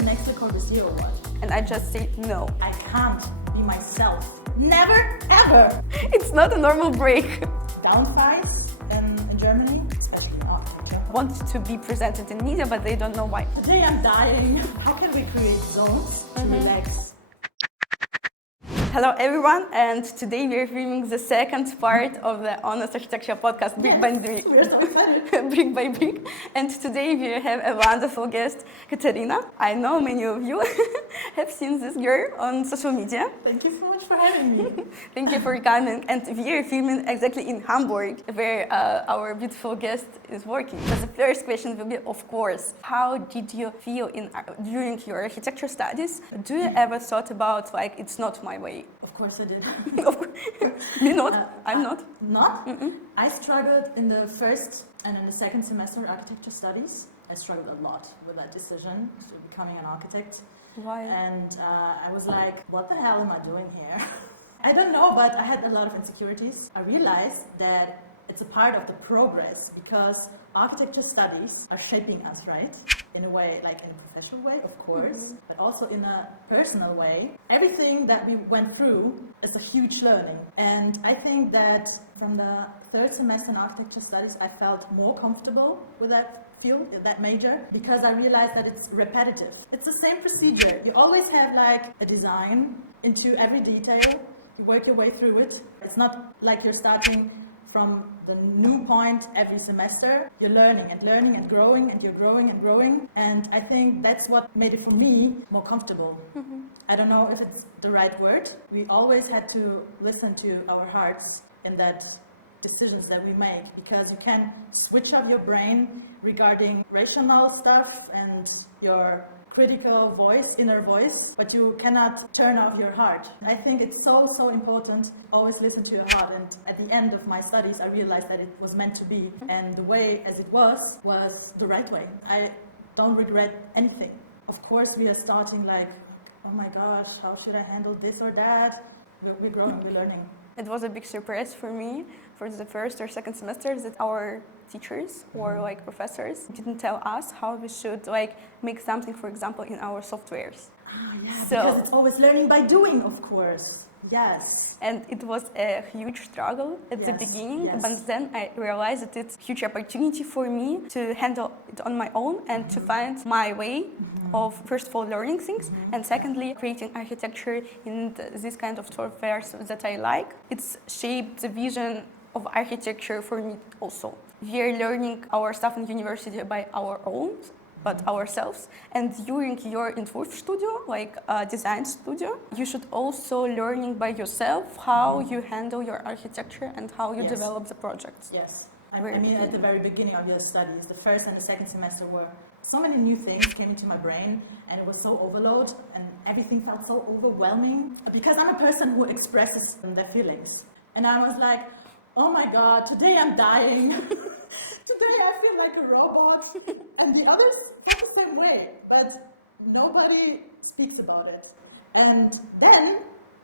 the next Le Corbusier or what? And I just say no. I can't be myself. Never, ever. It's not a normal break. Downsize in Germany, especially in architecture. Want to be presented in media, but they don't know why. Today I'm dying. How can we create zones to relax? Hello everyone, and today we are filming the second part of the Honest Architecture podcast, Brick by Brick. We're so excited. Brick by Brick. And today we have a wonderful guest, Katharina. I know many of you have seen this girl on social media. Thank you so much for having me. Thank you for coming. And we are filming exactly in Hamburg, where our beautiful guest is working. So the first question will be, of course, how did you feel during your architecture studies? Do you ever thought about, like, it's not my way? Of course I did. Me not. I'm not. Not? Mm-mm. I struggled in the first and in the second semester architecture studies. I struggled a lot with that decision to becoming an architect. Why? And I was like, what the hell am I doing here? I don't know, but I had a lot of insecurities. I realized that it's a part of the progress because architecture studies are shaping us, right? In a way, like in a professional way, of course, but also in a personal way. Everything that we went through is a huge learning. And I think that from the third semester in architecture studies, I felt more comfortable with that field, that major, because I realized that it's repetitive. It's the same procedure. You always have like a design into every detail. You work your way through it. It's not like you're starting from the new point every semester. You're learning and learning and growing, and you're growing and growing. And I think that's what made it for me more comfortable. Mm-hmm. I don't know if it's the right word. We always had to listen to our hearts in that decisions that we make, because you can switch off your brain regarding rational stuff and your critical voice, inner voice, but you cannot turn off your heart. I think it's so important to always listen to your heart, and at the end of my studies I realized that it was meant to be, and the way as it was the right way. I don't regret anything. Of course we are starting like, oh my gosh, how should I handle this or that? We're growing, we're learning. It was a big surprise for me for the first or second semester that our teachers or like professors didn't tell us how we should like make something, for example, in our softwares. Yeah, because it's always learning by doing, of course. Yes. And it was a huge struggle at the beginning, but then I realized that it's a huge opportunity for me to handle it on my own and to find my way of, first of all, learning things, and secondly, creating architecture in this kind of softwares that I like. It's shaped the vision of architecture for me also. We are learning our stuff in university by our own, but ourselves. And during your Entwurf studio, like a design studio, you should also learning by yourself how you handle your architecture and how you develop the projects. Yes. I mean, at the very beginning of your studies, the first and the second semester were so many new things came into my brain, and it was so overload, and everything felt so overwhelming. Because I'm a person who expresses their feelings. And I was like, oh my God, today I'm dying. Today I feel like a robot. And the others felt the same way, but nobody speaks about it. And then,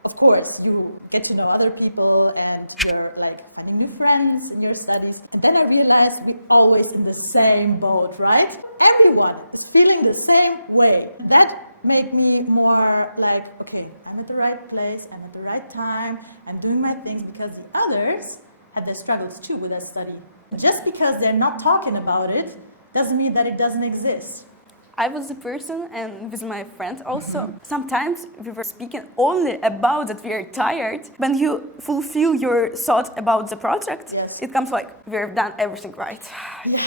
of course, you get to know other people and you're like finding new friends in your studies. And then I realized we're always in the same boat, right? Everyone is feeling the same way. That made me more like, okay, I'm at the right place, I'm at the right time, I'm doing my things, because the others had their struggles too with their study. Just because they're not talking about it doesn't mean that it doesn't exist. I was the person, and with my friend also, sometimes we were speaking only about that we are tired. When you fulfill your thought about the project, it comes like, we've done everything right. Yeah.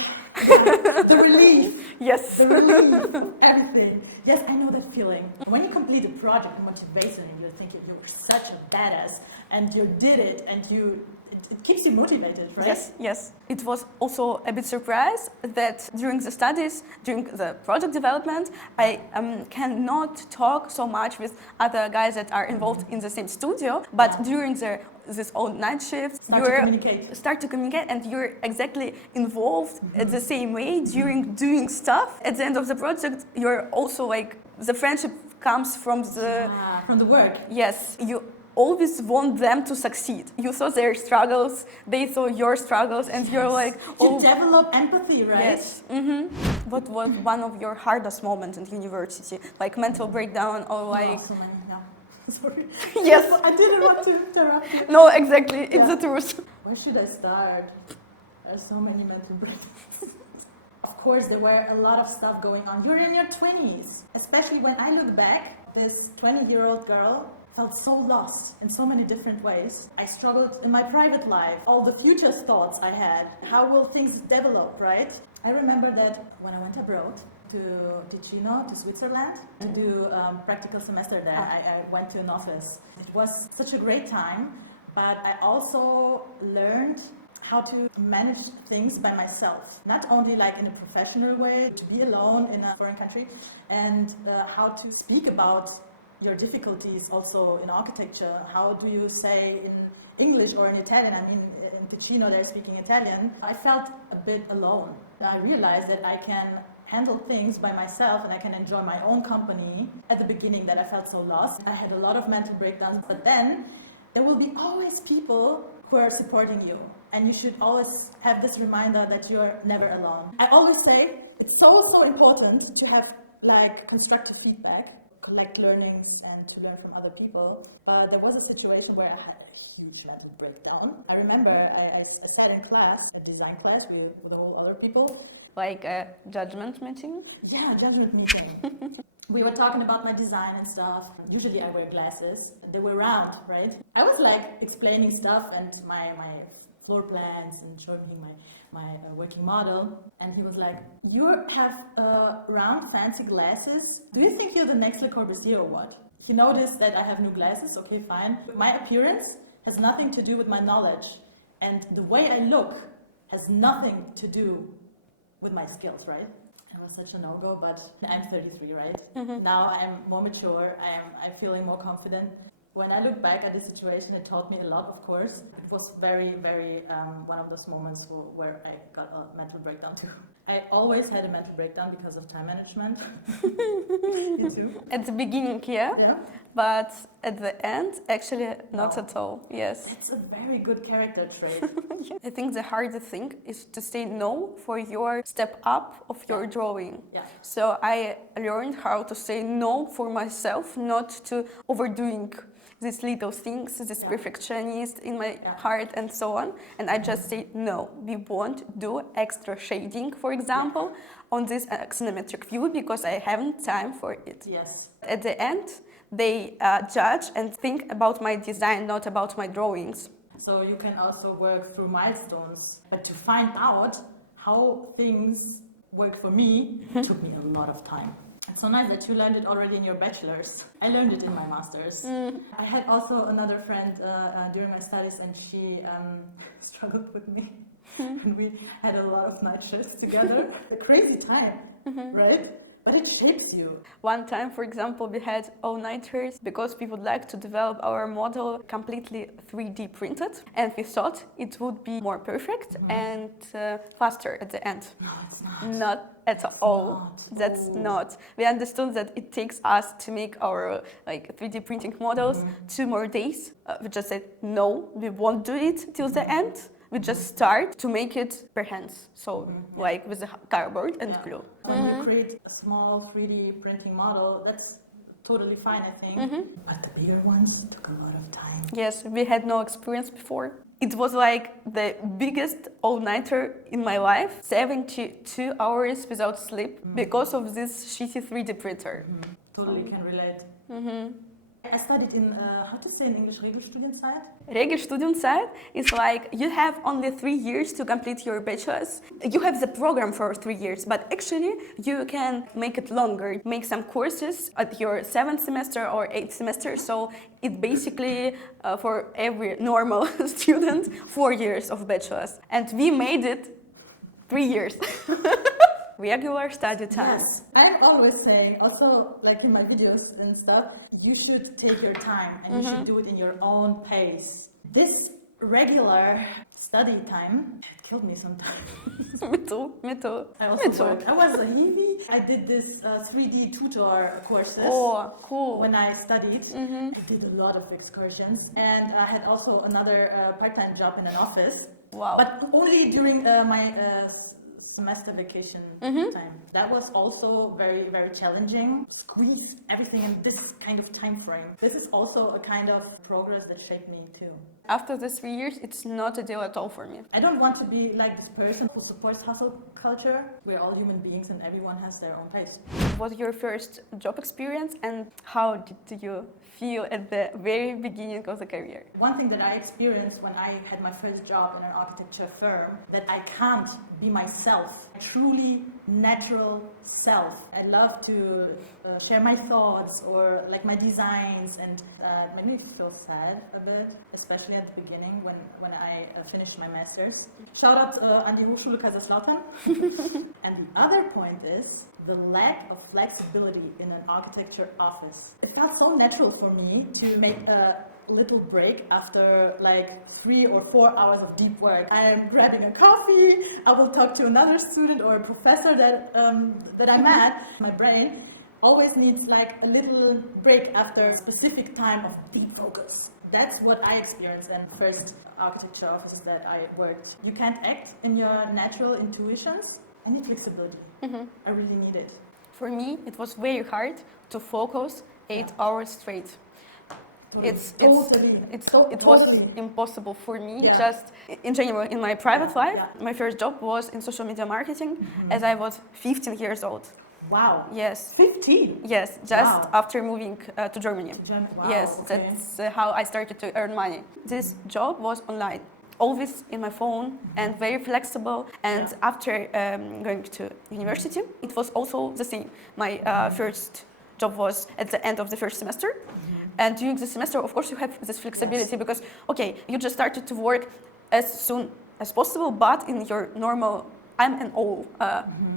The relief. Yes. The relief of everything. Yes, I know that feeling. When you complete a project, motivation, and you're thinking you're such a badass, and you did it, and it keeps you motivated, right? Yes. It was also a bit surprised that during the studies, during the project development, I cannot talk so much with other guys that are involved in the same studio, but during this old night shifts, start to communicate, and you're exactly involved at the same way during doing stuff. At the end of the project, you're also like, the friendship comes from the work. Yes, you always want them to succeed. You saw their struggles, they saw your struggles, and you're like, you develop empathy, right? Yes. What was one of your hardest moments in university, like mental breakdown or like? So many, yeah. Sorry. Yes. I didn't want to interrupt you. No, exactly. It's the truth. Where should I start? There's so many mental breakdowns. Of course, there were a lot of stuff going on. You're in your 20s. Especially when I look back, this 20-year-old girl felt so lost in so many different ways. I struggled in my private life, all the future thoughts I had. How will things develop, right? I remember that when I went abroad to Ticino, to Switzerland, to do practical semester there, I went to an office. It was such a great time, but I also learned how to manage things by myself, not only like in a professional way, to be alone in a foreign country, and how to speak about your difficulties also in architecture. How do you say in English or in Italian? I mean, in Ticino they're speaking Italian. I felt a bit alone. I realized that I can handle things by myself and I can enjoy my own company. At the beginning that I felt so lost. I had a lot of mental breakdowns, but then there will be always people who are supporting you. And you should always have this reminder that you're never alone. I always say it's so important to have like constructive feedback, collect learnings and to learn from other people. But there was a situation where I had a huge mental breakdown. I remember I sat in class, a design class with all other people. Like a judgment meeting? Yeah, judgment meeting. We were talking about my design and stuff. Usually I wear glasses. They were round, right? I was like explaining stuff and my floor plans and showing him my working model. And he was like, you have round fancy glasses. Do you think you're the next Le Corbusier or what? He noticed that I have new glasses. Okay, fine. My appearance has nothing to do with my knowledge. And the way I look has nothing to do with my skills, right? It was such a no-go, but I'm 33, right? Now I'm more mature, I'm feeling more confident. When I look back at the situation, it taught me a lot, of course. It was very, very one of those moments where I got a mental breakdown too. I always had a mental breakdown because of time management. You too? At the beginning, yeah. But at the end, actually, not at all. Yes. It's a very good character trait. I think the hardest thing is to say no for your step up of your drawing. Yeah. So I learned how to say no for myself, not to overdoing these little things, this perfectionist in my heart and so on. And I just say, no, we won't do extra shading, for example, on this axonometric view because I haven't time for it. Yes. At the end, they judge and think about my design, not about my drawings. So you can also work through milestones, but to find out how things work for me took me a lot of time. It's so nice that you learned it already in your bachelor's. I learned it in my master's. I had also another friend during my studies and she struggled with me. And we had a lot of night shifts together. A crazy time, right? But it shapes you. One time, for example, we had all-nighters because we would like to develop our model completely 3D printed. And we thought it would be more perfect and faster at the end. No, it's not. Not at all. That's not. We understood that it takes us to make our 3D printing models 2 more days. We just said, no, we won't do it till the end. We just start to make it per hands, so like with a cardboard and glue. When you create a small 3D printing model, that's totally fine, I think. But the bigger ones took a lot of time. Yes, we had no experience before. It was like the biggest all-nighter in my life, 72 hours without sleep because of this shitty 3D printer. Totally can relate. I studied in, how to say in English, Regelstudienzeit? Regelstudienzeit is like you have only 3 years to complete your bachelor's. You have the program for 3 years, but actually you can make it longer. Make some courses at your 7th semester or 8th semester. So it basically, for every normal student, 4 years of bachelor's. And we made it 3 years. Regular study time. Yes, I'm always saying, also like in my videos and stuff, you should take your time and you should do it in your own pace. This regular study time killed me sometimes. Me too. I was a Hindi. I did this 3D tutor courses. Oh, cool. When I studied, I did a lot of excursions, and I had also another part-time job in an office. Wow. But only during my semester vacation time. That was also very, very challenging. Squeeze everything in this kind of time frame. This is also a kind of progress that shaped me too. After the 3 years, it's not a deal at all for me. I don't want to be like this person who supports hustle culture. We're all human beings and everyone has their own pace. What was your first job experience and how did you feel at the very beginning of the career? One thing that I experienced when I had my first job in an architecture firm, that I can't be myself, a truly natural self. I love to share my thoughts or like my designs, and it made me feel sad a bit, especially at the beginning when I finished my master's. Shout out an die Hochschule Kaiserslautern. And the other point is the lack of flexibility in an architecture office. It felt so natural for me to make a little break after like 3 or 4 hours of deep work. I am grabbing a coffee, I will talk to another student or a professor that I met. My brain always needs like a little break after a specific time of deep focus. That's what I experienced in the first architecture offices that I worked. You can't act in your natural intuitions. I need flexibility. I really need it. For me, it was very hard to focus 8 hours straight. Totally. It was impossible for me. Just in general, in my private life, my first job was in social media marketing as I was 15 years old. Wow. Yes. 15? Yes, just after moving to Germany. Wow, yes, okay. that's how I started to earn money. This job was online, always in my phone and very flexible. And after going to university, it was also the same. My first job was at the end of the first semester. And during the semester, of course, you have this flexibility because, okay, you just started to work as soon as possible, but in your normal, I'm an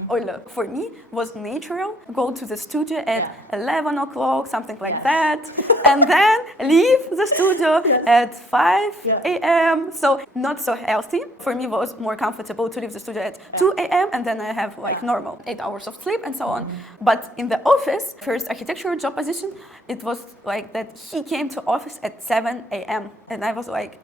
Euler. For me, was natural. Go to the studio at 11 o'clock, something like that, and then leave the studio at 5 a.m. So not so healthy. For me, it was more comfortable to leave the studio at 2 a.m. and then I have like normal 8 hours of sleep and so on. But in the office, first architectural job position, it was like that he came to office at 7 a.m. and I was like,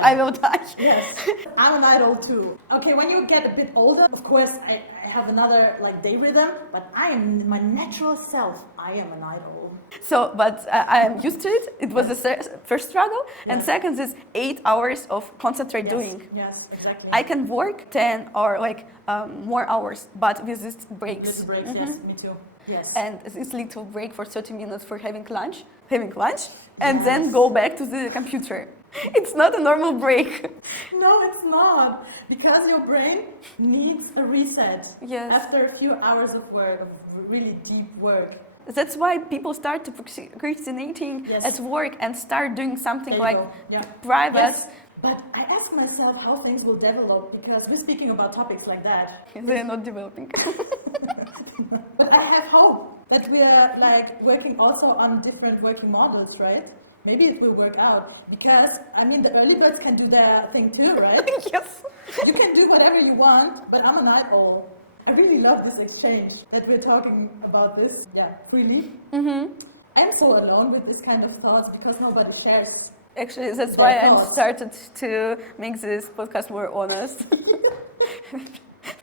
I will die. Yes, I'm an idol too. Okay, when you get a bit older, of course, I have another like day rhythm, but I am my natural self. I am an idol. So, but I am used to it. It was the first struggle, and second is 8 hours of concentrate doing. Yes, exactly. I can work 10 or like more hours, but with these breaks. Little breaks, yes, me too. Yes. And this little break for 30 minutes for having lunch, and then go back to the computer. It's not a normal break. No, it's not. Because your brain needs a reset after a few hours of work, of really deep work. That's why people start to procrastinating at work and start doing something like private. Yes. But I ask myself how things will develop because we're speaking about topics like that. They're not developing. But I have hope that we are like working also on different working models, right? Maybe it will work out because, I mean, the early birds can do their thing too, right? Yes. You can do whatever you want, but I'm a night owl. I really love this exchange that we're talking about this, freely. I'm so alone with this kind of thoughts because nobody shares. Actually, that's why I started to make this podcast more honest.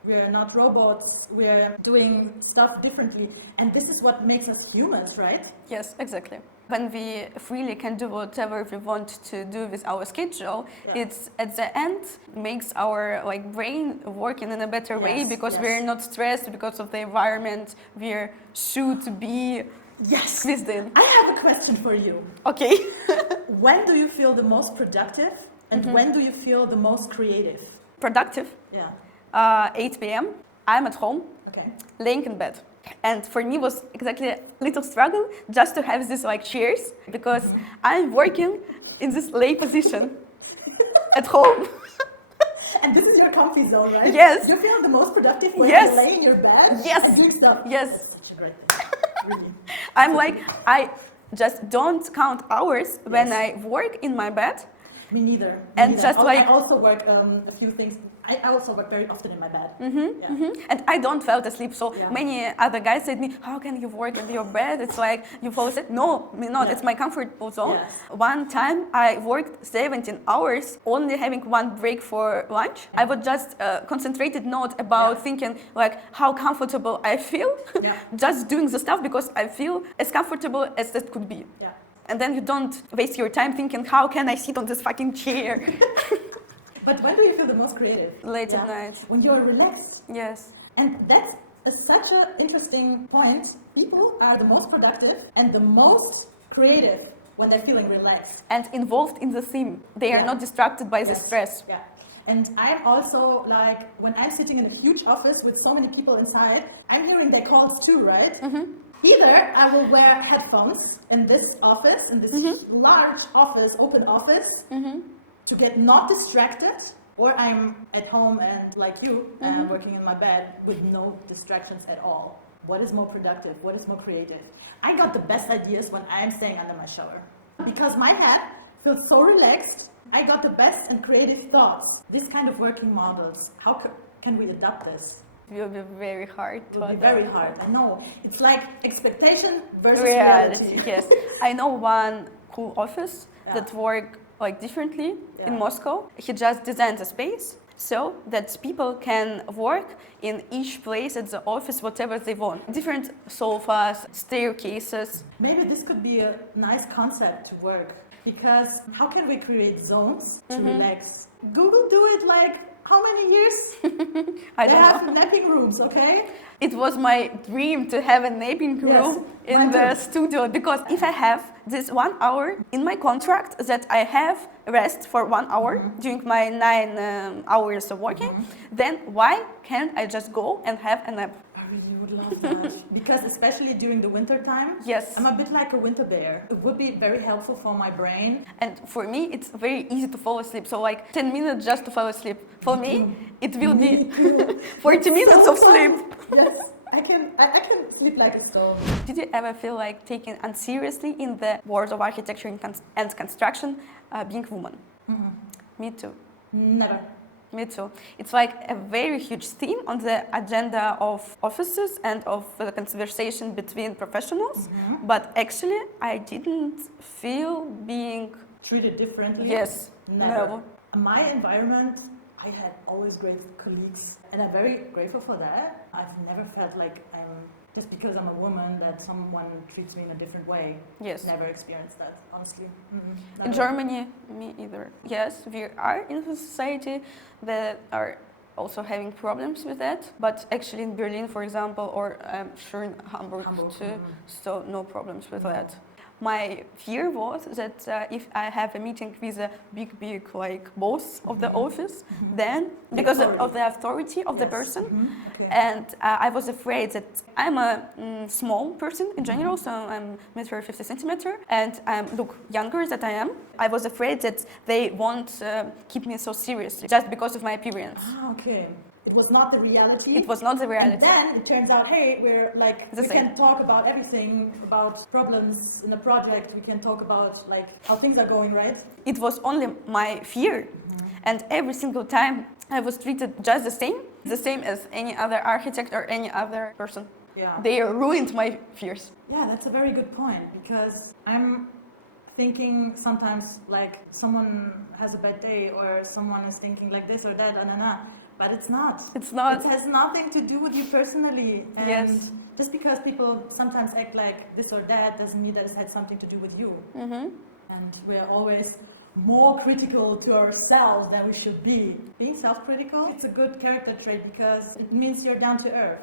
We're not robots, we're doing stuff differently. And this is what makes us humans, right? Yes, exactly. When we freely can do whatever we want to do with our schedule, it's at the end makes our like brain working in a better way because we're not stressed because of the environment we should be within. I have a question for you. Okay. When do you feel the most productive and when do you feel the most creative? Productive? Yeah. 8 p.m. I'm at home, laying in bed. And for me was exactly a little struggle just to have this like chairs because I'm working in this lay position at home. And this is your comfy zone, right? Yes. You feel the most productive when you lay in your bed and do stuff. Yes. That's such a great thing. Really. I'm like, I just don't count hours when I work in my bed. Me neither. And just I also work a few things. I also work very often in my bed. And I don't fall asleep. So many other guys said me, how can you work in your bed? It's like you fall asleep. No, me not. It's my comfort zone. Yes. One time I worked 17 hours, only having one break for lunch. I was just concentrated not about thinking like how comfortable I feel, just doing the stuff because I feel as comfortable as that could be. Yeah. And then you don't waste your time thinking, how can I sit on this fucking chair? But when do you feel the most creative? Late at night. When you're relaxed. Yes. And that's such an interesting point. People are the most productive and the most creative when they're feeling relaxed. And involved in the theme. They are not distracted by the stress. Yeah. And I'm also like, when I'm sitting in a huge office with so many people inside, I'm hearing their calls too, right? Either I will wear headphones in this office, in this large office, open office, to get not distracted, or I'm at home and like you, working in my bed with no distractions at all. What is more productive? What is more creative? I got the best ideas when I'm staying under my shower. Because my head feels so relaxed, I got the best and creative thoughts. This kind of working models, how can we adopt this? It will be very hard. It will be very hard, I know. It's like expectation versus reality. Yes. I know one cool office that work like differently in Moscow. He just designed a space so that people can work in each place at the office whatever they want. Different sofas, staircases. Maybe this could be a nice concept to work, because how can we create zones to relax? Google do it like how many years? They have napping rooms, okay? It was my dream to have a napping room in the studio, because if I have this 1 hour in my contract that I have rest for 1 hour during my 9 hours of working, then why can't I just go and have a nap? I really would love that. Because especially during the winter time, I'm a bit like a winter bear. It would be very helpful for my brain. And for me, it's very easy to fall asleep. So like 10 minutes just to fall asleep. For me, it will be 40 minutes of sleep. Yes, I can sleep like a stone. Did you ever feel like taken unseriously in the world of architecture and construction, being a woman? Me too. Never. Me too. It's like a very huge theme on the agenda of offices and of the conversation between professionals. But actually, I didn't feel being treated differently. Yes. Never. No. My environment, I had always great colleagues, and I'm very grateful for that. I've never felt like just because I'm a woman that someone treats me in a different way. Yes. Never experienced that, honestly. In Germany, me either. Yes, we are in a society that are also having problems with that. But actually in Berlin, for example, or I'm sure in Hamburg too, so no problems with that. My fear was that if I have a meeting with a big like boss of the office, then because of the authority of the person, and I was afraid that I'm a small person in general, so I'm 1.50 centimeter, and I look younger than I am. I was afraid that they won't keep me so seriously just because of my appearance. Ah, okay. It was not the reality. It was not the reality. And then it turns out, hey, we're like, we can talk about everything, about problems in a project. We can talk about like how things are going, right? It was only my fear. And every single time I was treated just the same as any other architect or any other person. Yeah. They ruined my fears. Yeah, that's a very good point, because I'm thinking sometimes like someone has a bad day or someone is thinking like this or that, but it's not. It's not. It has nothing to do with you personally. And yes. Just because people sometimes act like this or that doesn't mean that it had something to do with you. And we're always more critical to ourselves than we should be. Being self-critical, it's a good character trait because it means you're down to earth.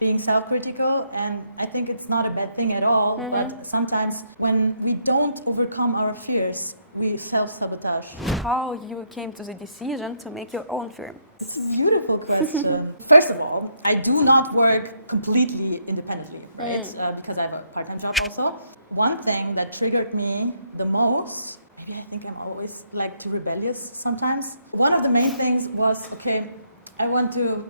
Being self-critical, and I think it's not a bad thing at all, but sometimes when we don't overcome our fears, we self-sabotage. How you came to the decision to make your own firm? It's a beautiful question. First of all, I do not work completely independently, right? Because I have a part-time job also. One thing that triggered me the most, maybe I think I'm always like too rebellious sometimes. One of the main things was, okay, I want to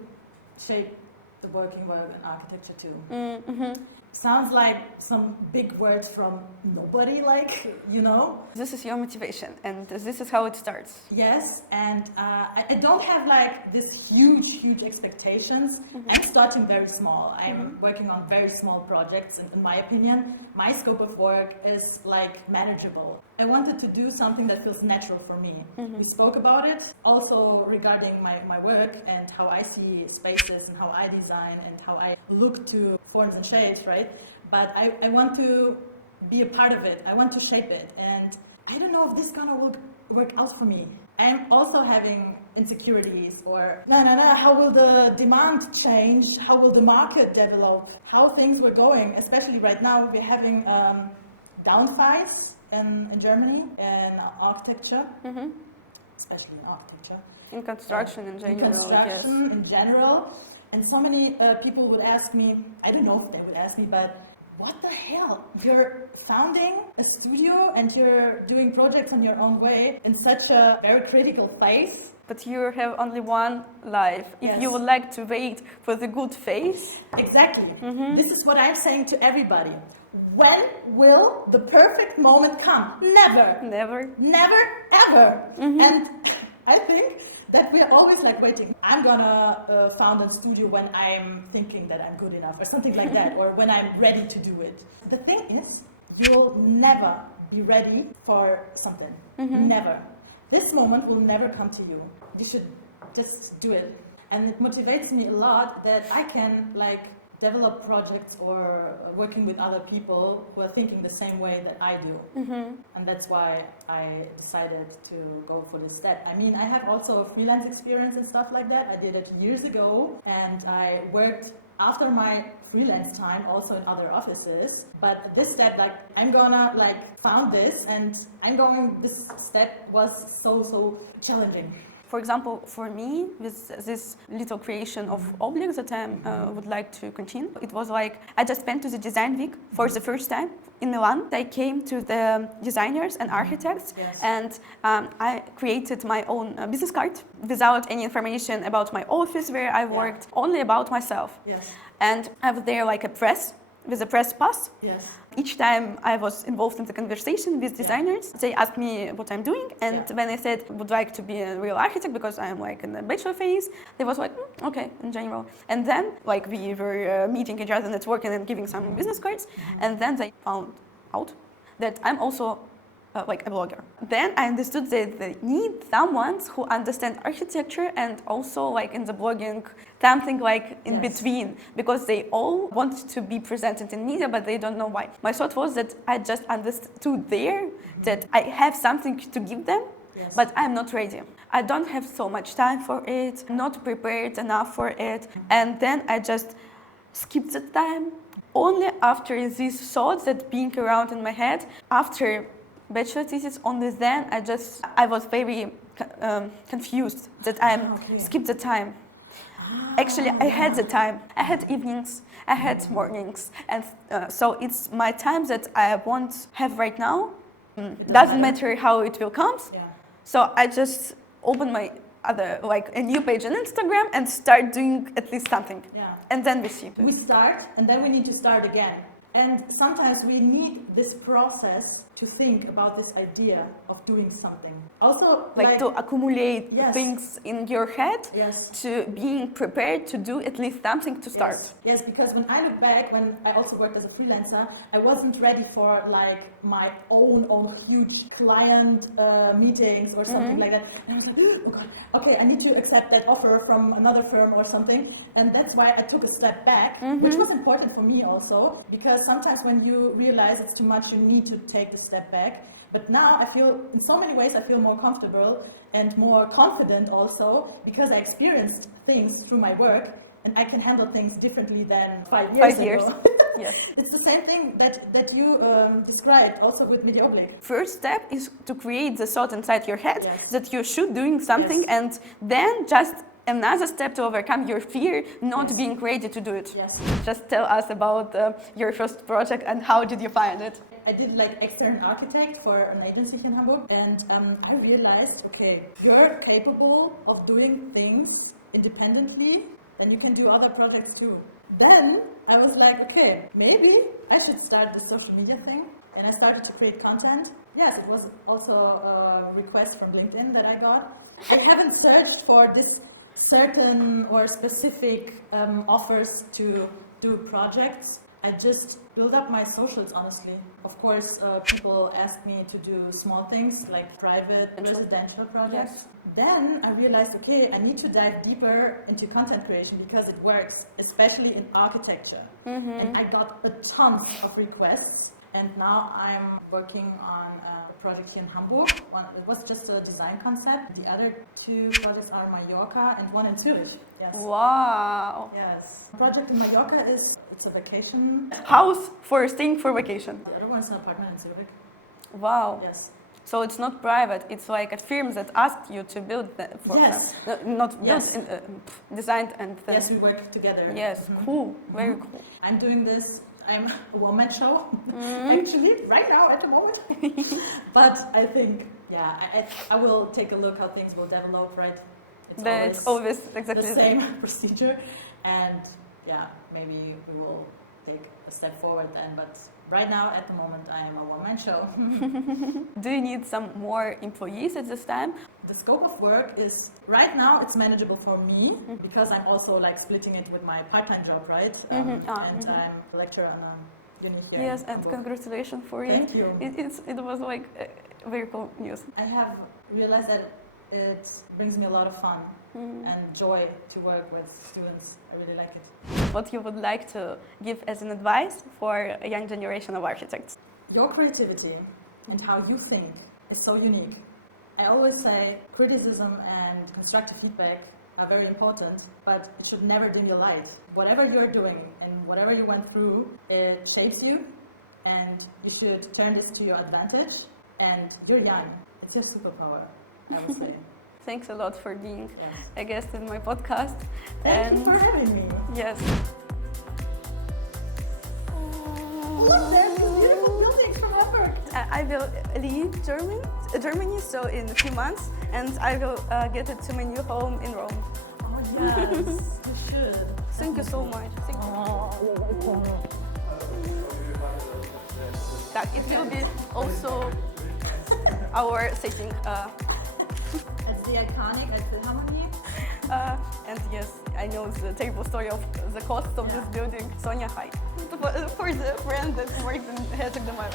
shape the working world in architecture too. sounds like some big words from nobody, like, you know. This is your motivation, and this is how it starts. Yes, and I don't have like this huge expectations. I'm starting very small. I'm working on very small projects, and in my opinion, my scope of work is like manageable. I wanted to do something that feels natural for me. We spoke about it also regarding my work and how I see spaces and how I design and how I look to forms and shapes, right? But I want to be a part of it. I want to shape it. And I don't know if this gonna work out for me. I'm also having insecurities or, how will the demand change? How will the market develop? How things were going, especially right now, we're having downsize in Germany in architecture, especially in architecture. In construction in general. In construction in general. And so many people would ask me, I don't know if they would ask me, but what the hell? You're founding a studio and you're doing projects on your own way in such a very critical phase. But you have only one life. If you would like to wait for the good phase. Exactly. This is what I'm saying to everybody. When will the perfect moment come? Never. Never. Never, ever. And I think that we are always like waiting. I'm gonna found a studio when I'm thinking that I'm good enough or something like that, or when I'm ready to do it. The thing is, you'll never be ready for something. Never. This moment will never come to you. You should just do it. And it motivates me a lot that I can like develop projects or working with other people who are thinking the same way that I do. And that's why I decided to go for this step. I mean, I have also freelance experience and stuff like that. I did it years ago, and I worked after my freelance time also in other offices. But this step, like, I'm gonna like found this, and this step was so challenging. For example, for me, with this little creation of objects that I would like to continue, it was like I just went to the design week for the first time in Milan. I came to the designers and architects, and I created my own business card without any information about my office where I worked, only about myself. And I was there like a press, with a press pass. Each time I was involved in the conversation with designers, they asked me what I'm doing, and when I said would like to be a real architect because I'm like in the bachelor phase, they was like, okay, in general. And then like we were meeting each other, networking and giving some business cards, and then they found out that I'm also like a blogger. Then I understood that they need someone who understands architecture and also like in the blogging something like in between, because they all want to be presented in media, but they don't know why. My thought was that I just understood there that I have something to give them, but I'm not ready. I don't have so much time for it, not prepared enough for it, and then I just skipped the time. Only after these thoughts that being around in my head, after bachelor thesis, only then I was very confused that I skipped the time. Actually, I had the time. I had evenings, I had mornings, and so it's my time that I won't have right now. Doesn't matter how it will come. So I just open my a new page on Instagram and start doing at least something. And then we see. We start, and then we need to start again. And sometimes we need this process to think about this idea of doing something. Also, like to accumulate things in your head, to being prepared to do at least something to start. Yes, because when I look back, when I also worked as a freelancer, I wasn't ready for like my own huge client meetings or something like that. And I was like, oh God, okay, I need to accept that offer from another firm or something. And that's why I took a step back, which was important for me also, because sometimes when you realize it's too much, you need to take the step back. But now I feel, in so many ways, I feel more comfortable and more confident also, because I experienced things through my work, and I can handle things differently than 5 years ago. It's the same thing that you described also with Medioblik. First step is to create the thought inside your head that you should doing something, and then just another step to overcome your fear, not being ready to do it. Just tell us about your first project and how did you find it? I did like external architect for an agency here in Hamburg, and I realized, okay, you're capable of doing things independently, then you can do other projects too. Then I was like, okay, maybe I should start the social media thing. And I started to create content. Yes, it was also a request from LinkedIn that I got. I haven't searched for this certain or specific offers to do projects. I just build up my socials, honestly. Of course, people ask me to do small things like private and residential projects. Yes. Then I realized, okay, I need to dive deeper into content creation because it works, especially in architecture. And I got a ton of requests. And now I'm working on a project here in Hamburg. It was just a design concept. The other 2 projects are Mallorca and one in Zurich. Yes. Wow. Yes. The project in Mallorca it's a vacation house for staying for vacation. The other one is an apartment in Zurich. Wow. Yes. So it's not private. It's like a firm that asked you to build for yes. them. Not built, yes. Designed and then. Yes, we work together. Yes. Cool. Very cool. I'm doing this. I'm a one-man show, actually, right now at the moment. But I think, I will take a look how things will develop, right? It's always exactly the same procedure. And maybe we will take a step forward then. But right now, at the moment, I am a one-man show. Do you need some more employees at this time? The scope of work is, right now, it's manageable for me because I'm also like splitting it with my part-time job, right? And I'm a lecturer on a uni here. Yes, and congratulations for you. Thank you. It was like very cool news. I have realized that it brings me a lot of fun and joy to work with students. I really like it. What you would like to give as an advice for a young generation of architects? Your creativity and how you think is so unique. I always say criticism and constructive feedback are very important, but it should never dim your light. Whatever you're doing and whatever you went through, it shapes you, and you should turn this to your advantage. And you're young. It's your superpower, I would say. Thanks a lot for being a guest in my podcast. Thank you for having me. Yes. Look, there's these beautiful buildings from Hamburg. I will leave Germany, so in a few months, and I will get it to my new home in Rome. Oh yes, you should. Thank you so much. Thank you. That it will be also our setting. It's the iconic at Philharmonie. And yes, I know the terrible story of the cost of this building. Sonia, hi. For the friend that works in Hertog de Mar.